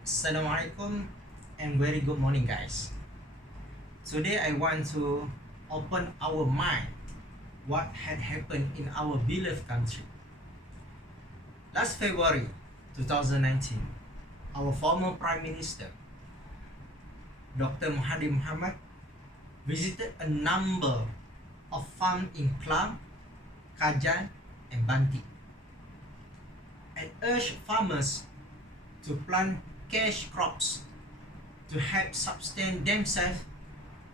Assalamualaikum and very good morning, guys. Today I want to open our mind what had happened in our beloved country. Last February 2019, our former Prime Minister Dr. Mahathir Mohamad visited a number of farms in Klang, Kajan and Banti and urged farmers to plant cash crops to help sustain themselves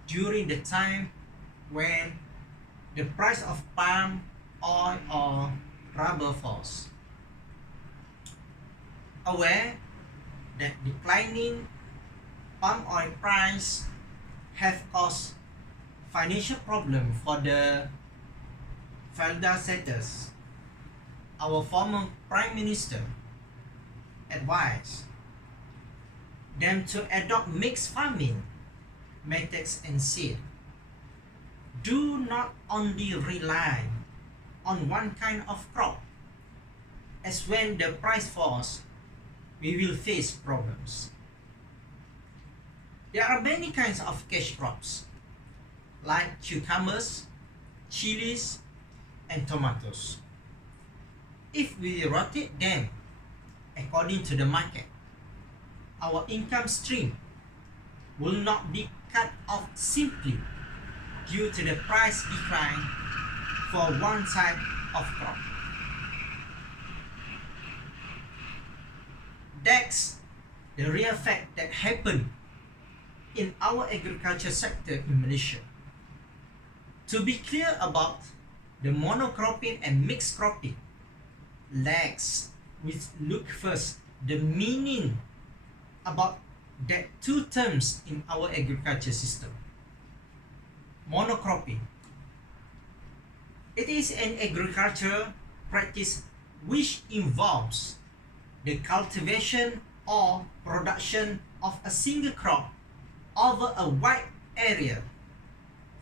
during the time when the price of palm oil or rubber falls. Aware that declining palm oil price have caused financial problem for the Felda setters, our former Prime Minister advised them to adopt mixed farming methods and said, do not only rely on one kind of crop, as when the price falls, we will face problems. There are many kinds of cash crops, like cucumbers, chilies, and tomatoes. If we rotate them according to the market, our income stream will not be cut off simply due to the price decline for one type of crop. That's the real fact that happened in our agriculture sector in Malaysia. To be clear about the monocropping and mixed cropping, let's look first the meaning about that two terms in our agriculture system. Monocropping. It is an agriculture practice which involves the cultivation or production of a single crop over a wide area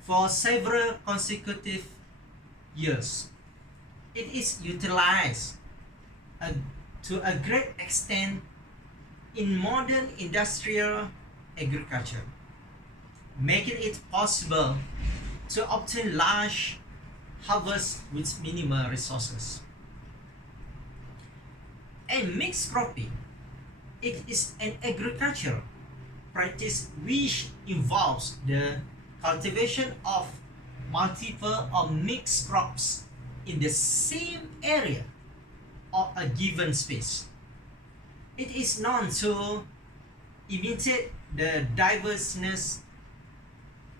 for several consecutive years. It is utilized to a great extent in modern industrial agriculture, making it possible to obtain large harvests with minimal resources. And mixed cropping, it is an agricultural practice which involves the cultivation of multiple or mixed crops in the same area or a given space. It is known to imitate the diverseness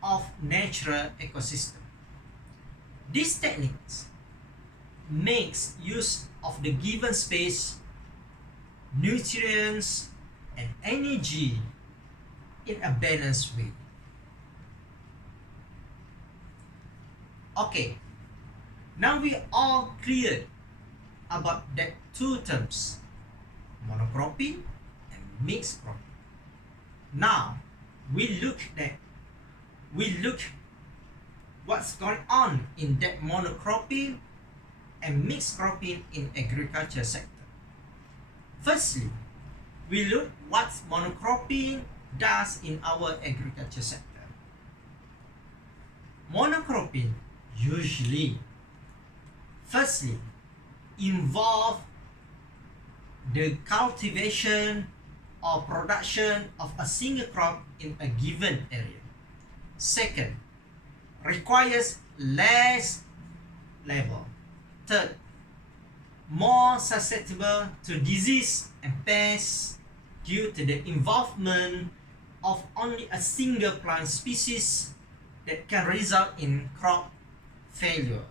of natural ecosystem. These techniques makes use of the given space, nutrients, and energy in a balanced way. Okay, now we all cleared about that two terms, monocropping and mixed cropping. Now we look what's going on in that monocropping and mixed cropping in agriculture sector. Firstly, we look what monocropping does in our agriculture sector. Monocropping usually, firstly, involve the cultivation or production of a single crop in a given area. Second, requires less labor. Third, more susceptible to disease and pests due to the involvement of only a single plant species that can result in crop failure.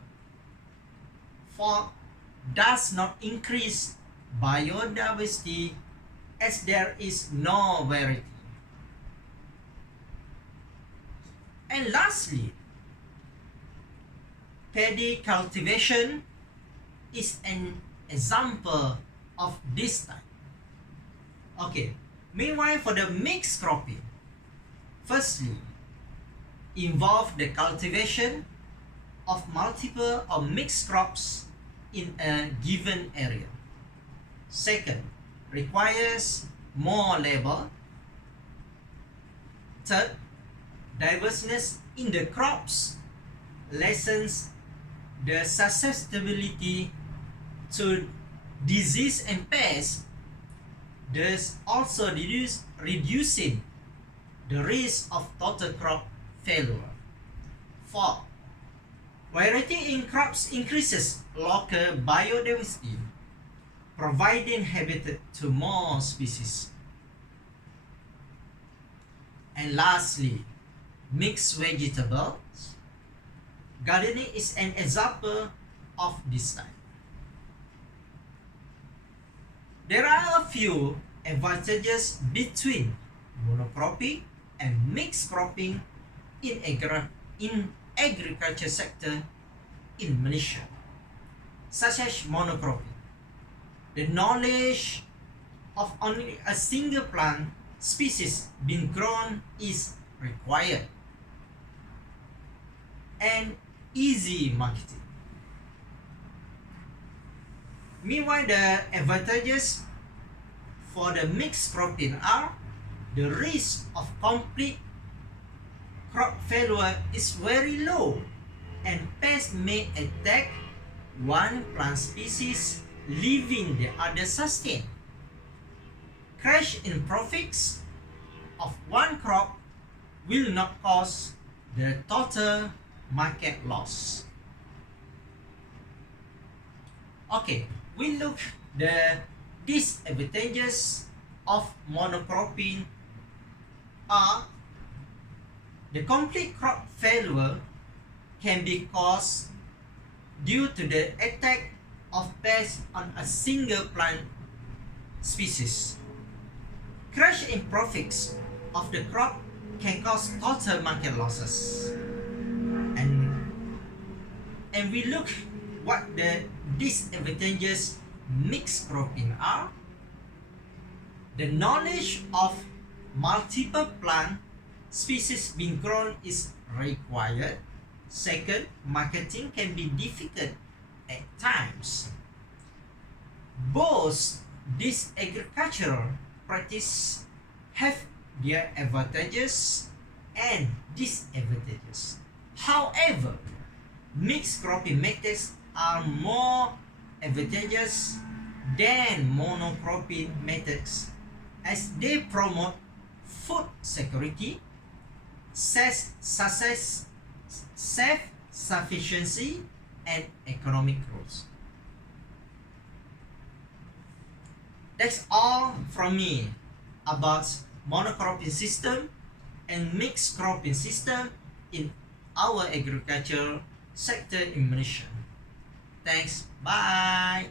Fourth, does not increase biodiversity as there is no variety. And lastly, paddy cultivation is an example of this type. Okay, meanwhile for the mixed cropping, firstly, involve the cultivation of multiple or mixed crops in a given area. Second, requires more labor. Third, diverseness in the crops lessens the susceptibility to disease and pests, thus also reducing the risk of total crop failure. Fourth, variety in crops increases local biodiversity, providing habitat to more species. And lastly, mixed vegetables. Gardening is an example of this type. There are a few advantages between monocropping and mixed cropping in agriculture sector in Malaysia, such as monocropping. The knowledge of only a single plant species being grown is required, and easy marketing. Meanwhile, the advantages for the mixed cropping are the risk of complete crop failure is very low, and pests may attack one plant species, leaving the other sustained. Crash in profits of one crop will not cause the total market loss. Okay, we look the disadvantages of monocropping are the complete crop failure can be caused due to the attack of pests on a single plant species. Crash in profits of the crop can cause total market losses. And we look what the disadvantages mixed cropping are. The knowledge of multiple plant species being grown is required. Second, marketing can be difficult at times. Both these agricultural practices have their advantages and disadvantages. However, mixed cropping methods are more advantageous than monocropping methods, as they promote food security, self-sufficiency, and economic growth. That's all from me about monocropping system and mixed cropping system in our agriculture sector in Malaysia. Thanks. Bye.